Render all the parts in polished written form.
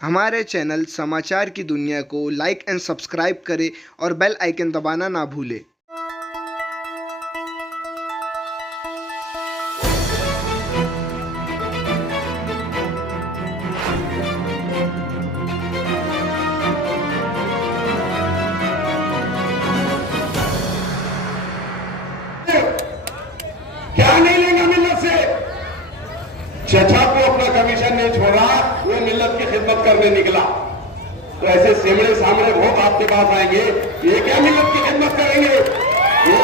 हमारे चैनल समाचार की दुनिया को लाइक एंड सब्सक्राइब करें और बेल आइकन दबाना ना भूलें। क्या नहीं लेंगे मिल्लत से? चचा को अपना कमीशन नहीं छोड़ा, वो मिल्लत की खिदमत करने निकला। तो ऐसे सेमड़े सामने बहुत आपके पास आएंगे, ये क्या मिल्लत की खिदमत करेंगे? ये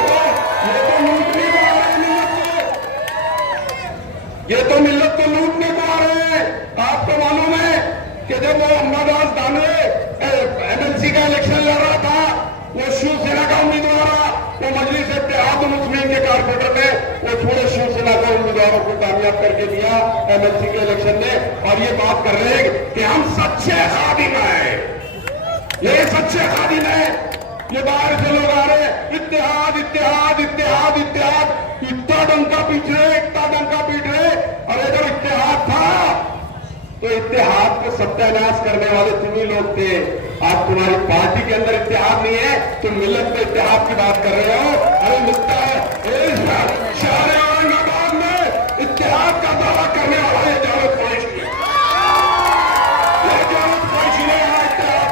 तो लूटने को आ रहे हैं मिल्लत को, ये तो मिल्लत को लूटने को आ रहे हैं। आपको मालूम है कि जब वो अम्बादास दानवे एमएलसी का इलेक्शन लड़ रहा था, वो शिवसेना का उम्मीदवार था, वो मजलिस इत्तेहाद मुस्लिमीन के कारपोरेटर ने वो थोड़े शिवसेना के उम्मीदवारों को कामयाब करके दिया एमएलसी के इलेक्शन में। और ये बात कर रहे हैं कि हम सच्चे खादिम हैं, ये सच्चे खादिम हैं। ये बाहर से लोग आ रहे हैं, इत्तेहाद इत्तेहाद इत्तेहाद इत्तेहाद, इतना डंका पीट रहे, इतना डंका पीट रहे। अरे जब इत्तेहाद था तो इत्तेहाद को सत्यानाश करने वाले तुम ही लोग थे। आज तुम्हारी पार्टी के अंदर इत्तेहाद नहीं है, तुम मिल्लत में इत्तेहाद की बात कर रहे हो। अरे मिलता है शहर औरंगाबाद में इत्तेहाद का दावा करने वाला है जावेद कुरैशी ने। जावेद कुरैशी ने यहाँ इत्तेहाद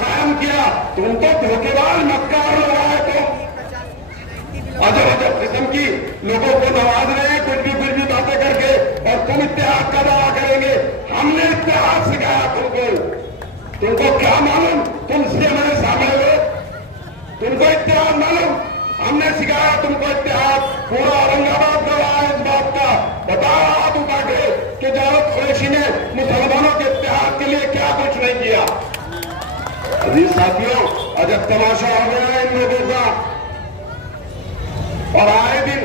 कायम किया। तुम तो धोखेबाज मक्कार लोग आए, तुम अजब अजब किस्म की लोगों को नवाज रहे हैं कुछ भी बातें करके, और तुम इत्तेहाद का दावा करेंगे। हमने इत्तेहाद सिखाया तुमको क्या मालूम? तुमसे मेरे सामने हो, तुमको इत्तेहाद मालूम? हमने सिखाया तुमको इत्तेहाद। पूरा औरंगाबाद गवाह है इस बात का। बताओ हाथ उठा के कि जावेद कुरैशी ने मुसलमानों के इत्तेहाद के लिए क्या कुछ नहीं किया। अजीज साथियों, अजब तमाशा हो गया है इन लोगों का। और आए दिन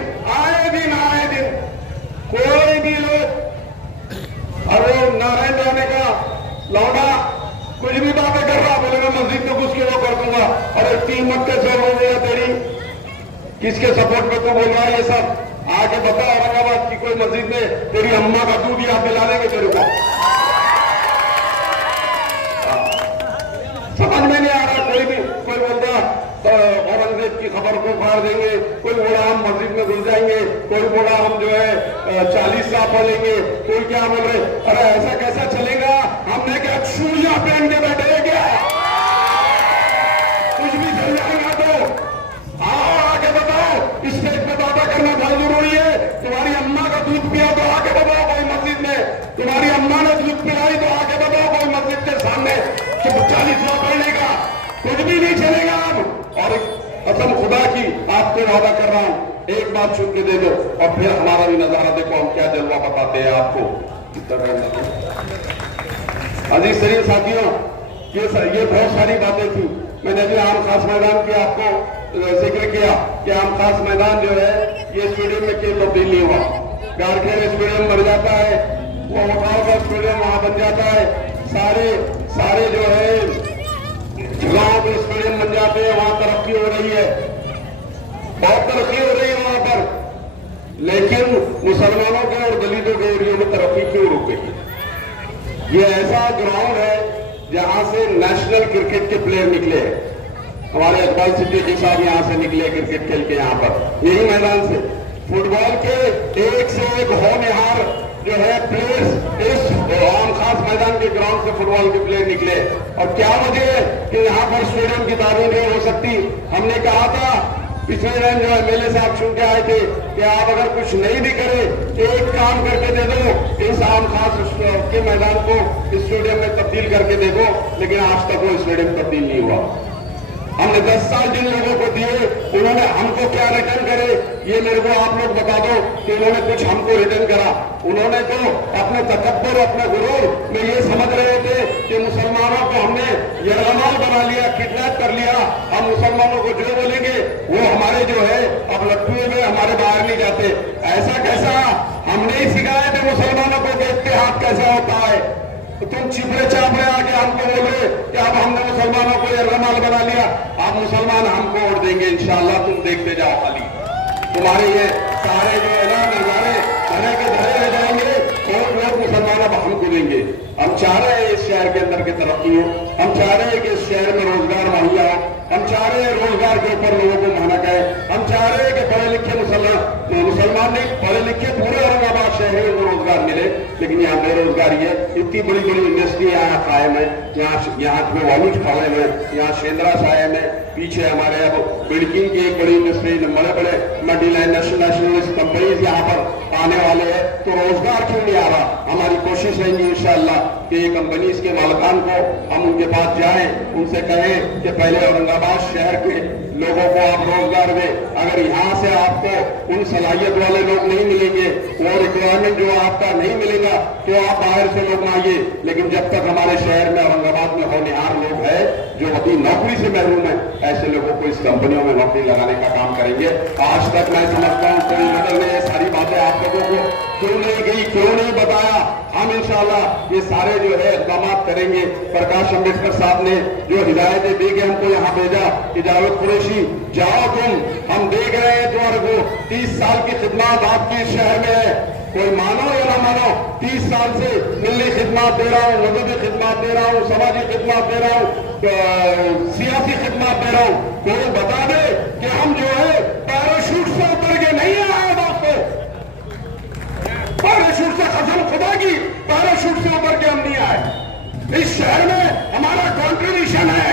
कोई भी लोग, अरे नारायण राणे का लौंडा कुछ भी बातें कर रहा, बोले मैं मस्जिद में घुस के वो कर दूंगा। अरे कीमत कैसे हो गया तेरी? किसके सपोर्ट में तू बोल रहा है ये सब? आके बता औरंगाबाद की कोई मस्जिद में तेरी अम्मा का दूध याद दिला देंगे तेरे को। समझ में नहीं आ रहा। कोई बोलता औरंगजेब की खबर को फाड़ देंगे, कोई बोला हम मस्जिद में घुस जाएंगे, कोई बोला हम जो है 40 साल पढ़ेंगे, कोई क्या बोल रहे। अरे ऐसा कैसा चलेगा? हमने क्या चूड़ियां पहन के बैठे क्या? कुछ भी चल जाएगा तो आओ आके बताओ। स्टेज पे बात करना बहुत जरूरी है। तुम्हारी अम्मा का दूध पिया तो आके बताओ कोई मस्जिद में। तुम्हारी अम्मा ने दूध पिलाई तो आके बताओ कोई मस्जिद के सामने कि 40 साल पढ़ने का कुछ भी नहीं चलेगा अब। और कसम खुदा की आपको वादा कर रहा हूं, एक बात चुन के दे दो और फिर हमारा भी नजारा देखो, हम क्या जलवा बताते हैं आपको। अजीज शरीफ साथियों, ये बहुत सारी बातें थी। मैंने अभी आम खास मैदान की आपको जिक्र किया कि आम खास मैदान जो है ये स्टेडियम में क्यों तब्दील नहीं हुआ। गारखेड़ स्टेडियम बन जाता है, वो होटाल का स्टेडियम वहां बन जाता है, सारे जो है गांव के स्टेडियम बन जाते हैं, वहां तरक्की हो रही है, बहुत तरक्की हो रही है वहां पर। लेकिन मुसलमानों के और दलितों के एरिया में तरक्की क्यों रुक गई? ये ऐसा ग्राउंड है जहां से नेशनल क्रिकेट के प्लेयर निकले हैं। हमारे इकबाल सिद्दीकी साहब यहां से निकले क्रिकेट खेल के, यहां पर यही मैदान से। फुटबॉल के एक से एक होनहार जो है प्लेयर्स इस आम खास मैदान के ग्राउंड से फुटबॉल के प्लेयर निकले। और क्या वजह है कि यहाँ पर स्टेडियम की तामीर नहीं हो सकती? हमने कहा था पिछले दिन जो एमएलए साहब चुन के आए थे कि आप अगर कुछ नहीं भी करें, एक काम करके दे दो, इस आम खास के मैदान को स्टेडियम में तब्दील करके दे दो। लेकिन आज तक वो स्टेडियम तब्दील नहीं हुआ। हमने 10 साल जिन लोगों को दिए, उन्होंने हमको क्या रिटर्न करे ये मेरे को आप लोग बता दो कि उन्होंने कुछ हमको रिटर्न करा। उन्होंने तो अपने तकब्बर, अपने गुरूर में ये समझ रहे थे कि मुसलमानों को हमने यरगमाल बना लिया, किडनैप कर लिया, हम मुसलमानों को जो बोलेंगे वो हमारे जो है अब लट्टुए में हमारे बाहर नहीं जाते। ऐसा कैसा? हमने ही सिखाया था मुसलमानों को कि इत्तेहाद कैसा होता है। तो तुम चिपड़े चापड़े आके हमको बोले कि अब हमने मुसलमानों को यरगमाल बना लिया, अब मुसलमान हमको वोट देंगे इंशाअल्लाह, तुम देखते जाओ। खाली तुम्हारे ये सारे जो है ना नजारे धरे के धरे रह जाएंगे और लोग मुसलमान अब हमको देंगे। हम चाह रहे हैं इस शहर साथियों, हम चाह रहे हैं कि इस शहर में रोजगार मुहैया हो, हम चाह रहे हैं रोजगार के ऊपर लोगों को मेहनत है, हम चाह रहे हैं कि पढ़े लिखे मुसलमान नहीं, पढ़े लिखे पूरे औरंगाबाद शहर को रोजगार मिले, लेकिन यहाँ बेरोजगारी है। इतनी बड़ी बड़ी इंडस्ट्री यहाँ कायम है, यहाँ में वालूज खड़े हैं, यहाँ शेंद्रा साहेब है, पीछे हमारे अब बिल्डिंग की एक बड़ी इंडस्ट्री, बड़े बड़े मल्टी नेशनल कंपनीज यहाँ पर आने वाले हैं, तो रोजगार क्यों नहीं आ रहा? हमारी कोशिश रहेंगी इंशाअल्लाह कि ये कंपनीज के मालिकान को हम उनके पास जाएं, उनसे कहें कि पहले औरंगाबाद शहर के लोगों को आप रोजगार दें। अगर यहाँ से आपको उन सलाहियत वाले लोग नहीं मिलेंगे, वो रिक्वायरमेंट जो आपका नहीं मिलेगा, तो आप बाहर से लोग आइए, लेकिन जब तक हमारे शहर में औरंगाबाद में होनहार लोग हैं जो अभी नौकरी से महरूम है, ऐसे लोगों को इस कंपनियों में नौकरी लगाने का काम करेंगे। आज तक मैं समझता हूँ कोई नजर ने ये सारी बातें आप लोगों को क्यों नहीं गई, क्यों नहीं बताया। हम इंशाअल्लाह ये सारे जो है इक़दाम करेंगे। प्रकाश अम्बेडकर साहब ने जो हिदायतें दी कि हमको यहाँ भेजा कि जावेद कुरैशी जाओ तुम, हम देख रहे हैं तुम्हारे को 30 साल की खिदमत आपके शहर में है, कोई मानो या ना मानो 30 साल से मिली खिदमत दे रहा हूँ, मजहबी खिदमत दे रहा हूँ, समाजी खिदमत दे रहा हूँ, सियासी खिदमत दे रहा हूँ। कोई बता दे कि हम जो है पैराशूट से उतर के नहीं आए दोस्तों, पैराशूट से कसम खुदा की पैराशूट से उतर के हम नहीं आए। इस शहर में हमारा कॉन्ट्रीब्यूशन है,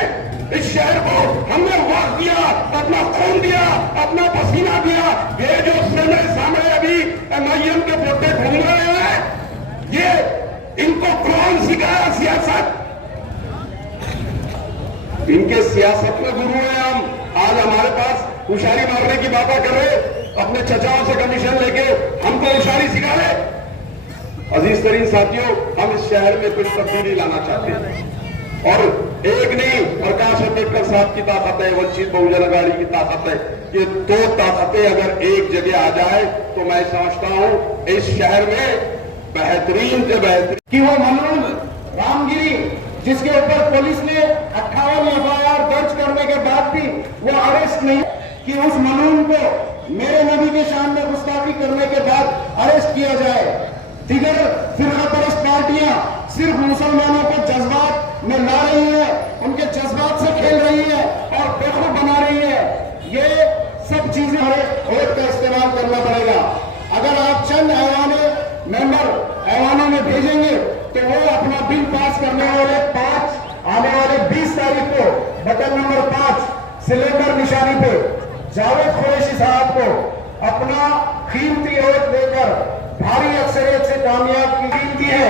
इस शहर को हमने वक्त दिया, अपना खून दिया, अपना पसीना दिया। ये जो सामने अभी MIM के पोते घूम रहे हैं, ये इनको कौन सिखाया सियासत? इनके सियासत में गुरु हैं हम। आज हमारे पास होशियारी मारने की बातें कर रहे, अपने चचाओं से कमीशन लेके हमको होशियारी सिखा रहे। अजीज तरीन साथियों, हम इस शहर में कुछ तब्दीली लाना चाहते हैं, और एक नहीं, प्रकाश अम्बेडकर साहब की ताकत है, वंचित बहुजन अघाड़ी की ताकत है। ये दो ताकतें अगर एक जगह आ जाए तो मैं समझता हूं इस शहर में बेहतरीन से बेहतरीन कि वो मनून रामगिरी जिसके ऊपर पुलिस ने 58 FIR दर्ज करने के बाद भी वो अरेस्ट नहीं, कि उस मनून को मेरे नबी के शान में गुस्ताखी करने के बाद अरेस्ट किया जाए। दिगर फिरकापरस्त पार्टियां सिर्फ मुसलमानों को जज्बात में ला रही है, उनके जज्बात से खेल रही है और बेवकूफ बना रही है। ये सब चीजें वोट का इस्तेमाल करना पड़ेगा। अगर आप चंद ऐवानों में भेजेंगे तो वो अपना बिल पास करने वाले 5 आने वाले 20 तारीख को बटन नंबर 5 सिलेंडर निशानी पे जावेद कुरैशी साहब को अपना कीमती वोट देकर भारी अक्सरियत से कामयाब की है।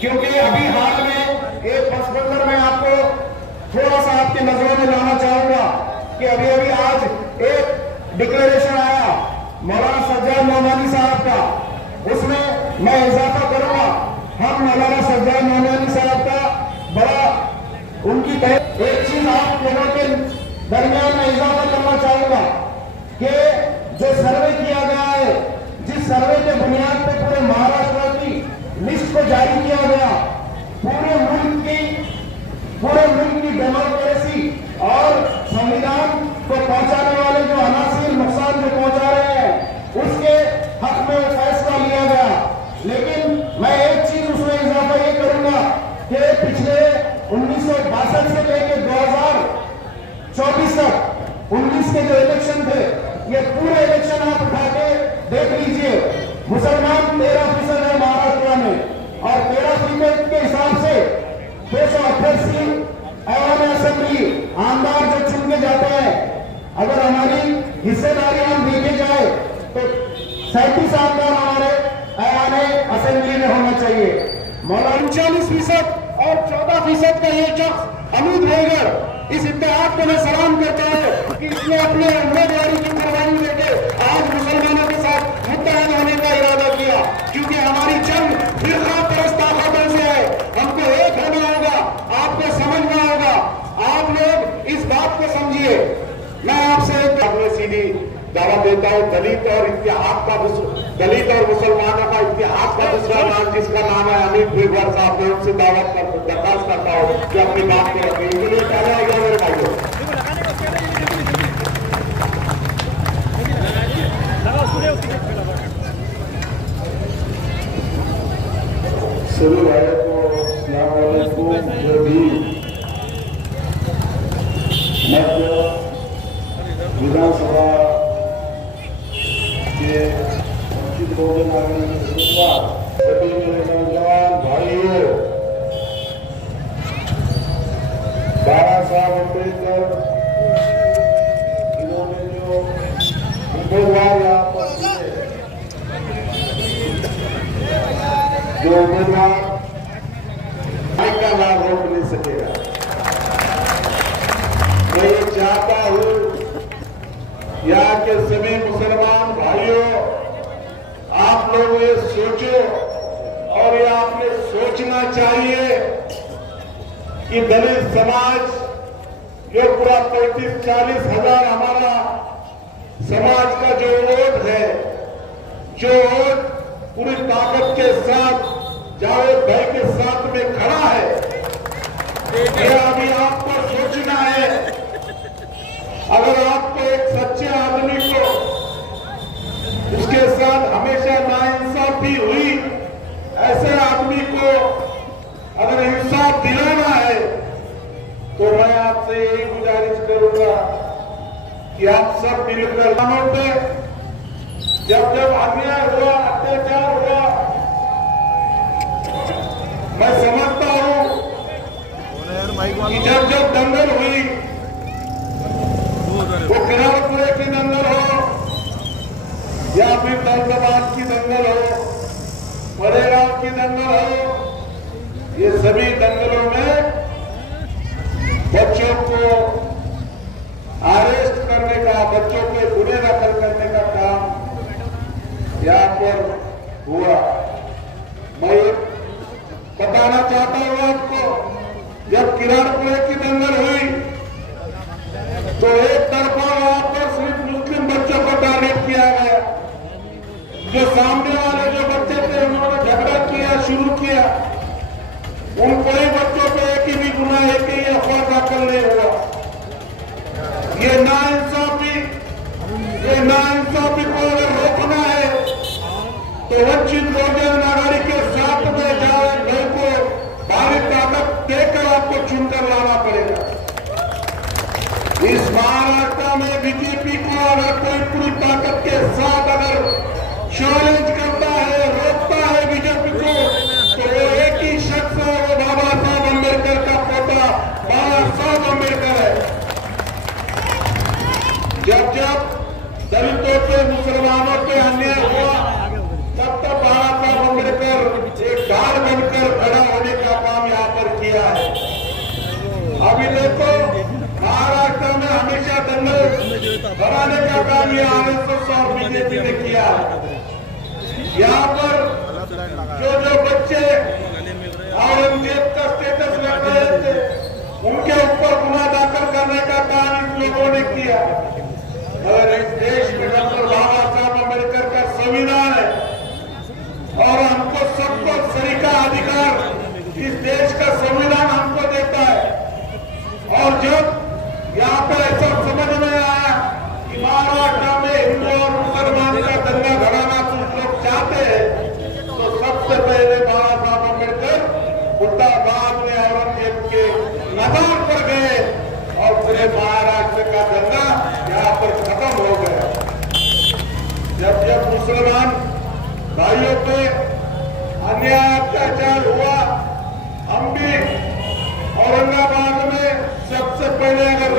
क्योंकि अभी हाल में एक पस मंजर में आपको थोड़ा सा आपकी नजरों में लाना चाहूंगा कि अभी आज एक डिक्लेरेशन आया मौलाना सज्जाद नौमानी साहब का, उसमें मैं इजाफा करूंगा। हम मौलाना सज्जाद नौमानी साहब का बड़ा उनकी एक चीज आप लोगों के दरमियान में इजाफा करना चाहूंगा कि जो सर्वे किया गया है, जिस सर्वे के बुनियाद पर पूरे महाराष्ट्र की लिस्ट को जारी किया गया, पूरे मुल्क की डेमोक्रेसी और संविधान को पहुंचाने वाले जो अनासिर नुकसान जो पहुंचा रहे हैं, उसके हक में फैसला लिया गया। लेकिन मैं एक चीज उसमें इजाफा ये करूंगा कि पिछले 1962 से लेकर 2024 तक 19 के जो इलेक्शन थे, ये पूरे इलेक्शन आप उठा के देख लीजिए, मुसलमान 13% है महाराष्ट्र में, और 13% के हिसाब से 288 ऐवान असेंबली आमदार जो चुन के जाते हैं, अगर हमारी हिस्सेदारी हम देखे जाए तो 37 आमदार हमारे ऐवान असेंबली में होना चाहिए। मौलाना 39% और 14% का ये शख्स अमीद होकर इस इत्तेहाद को मैं सलाम करता हूं कि इसने अपने उम्मीदवारी की कुर्बानी देके आज मुसलमानों के साथ मुत्तहद होने का इरादा किया। क्योंकि हमारी जंग फिरका परस्त ताकतों से है, हमको एक होना होगा, आपको समझना होगा। आप लोग इस बात को समझिए। मैं आपसे सीधी दावा देता हूँ, दलित और मुसलमानों का इत्तेहाद का दूसरा नाम जिसका नाम है अमित भुजबल साहब, मैं उनसे दरखास्त करता हूँ कि अपनी बात को रखें। इनके लिए पहले हो गया मेरे भाइयों। सभी भाइयों को, जो भी अम्बेडकर इन्होंने जो उम्मीदवार यहाँ पर जो उम्मीदवार का लाभ रोक नहीं सकेगा। मैं ये चाहता हूं यहाँ के सभी मुसलमान भाइयों, आप लोग ये सोचो और ये आपने सोचना चाहिए कि दलित समाज जो पूरा 35-40 हजार हमारा समाज का जो वोट है, जो वोट पूरी ताकत के साथ जावेद भाई के साथ में खड़ा है, ये अभी आपको सोचना है। अगर आपको एक सच्चे आदमी को उसके साथ हमेशा नाइंसाफी हुई, ऐसे आदमी को अगर इंसाफ दिलाना है तो मैं आपसे यही गुजारिश करूंगा कि आप सब मिलकर पे जब जब अन्याय हुआ, अत्याचार हुआ, मैं समझता हूं कि जब जब दंगल हुई, वो किराड़पुरे की दंगल हो या फिर दौलताबाद की दंगल हो, मरेगांव की दंगल हो, ये सभी दंगलों में बच्चों को अरेस्ट करने का, बच्चों के गुने नकल करने का काम यहाँ पर हुआ। मैं ये बताना चाहता हूँ आपको, जब किराड़पुरे की दंगल हुई तो एक तरफा वहां पर सिर्फ मुस्लिम बच्चों को टारगेट किया गया। जो सामने वाले जो बच्चे थे उन्होंने झगड़ा किया, शुरू किया, उन कोई बच्चों पे एक ही भी गुनाह, एक ही अफवाह दाखिल नहीं हुआ। ये नाइंसाफी को अगर रोकना है तो वंचित बहुजन नागरिक के साथ में जावेद भाई को भारी ताकत देकर आपको चुनकर लाना पड़ेगा। इस महाराष्ट्र में बीजेपी को अगर कोई पूरी ताकत के साथ अगर चैलेंज करता है, रोकता है बीजेपी को, तो वो एक ही शख्स है, वो बाबा साहब अम्बेडकर का पोता बाबा साहब अम्बेडकर है। जब जब दलितों पे, मुसलमानों पे अन्याय हुआ, तब तक बाबा साहब अम्बेडकर एक ढाल बनकर खड़ा होने का काम यहाँ पर किया है। अभी देखो महाराष्ट्र में हमेशा दंगल बढ़ाने का काम ये आरएसएस और बीजेपी ने किया है। यहाँ पर जो बच्चे औरंगजेब का स्टेटस रख रहे थे, उनके ऊपर गुनाह दाखिल करने का काम इन लोगों ने किया। अगर इस देश में डॉक्टर बाबा साहब अम्बेडकर का संविधान है और हमको सबको सरीका अधिकार इस देश का संविधान हमको देता है, और जब यहाँ पर ऐसा समझ में आया कि महाराष्ट्र में हिंदू और मुसलमान का दंगा घड़ाना कुछ लोग चाहते हैं, तो सबसे पहले बाबा साहब अम्बेडकर मुर्दाबाद में औरंगजेब के नगार पर गए और पूरे महाराष्ट्र का दंगा यहाँ पर खत्म हो गया। जब जब मुसलमान भाइयों पे अन्याय अत्याचार हुआ, हम भी औरंगाबाद में सबसे पहले अगर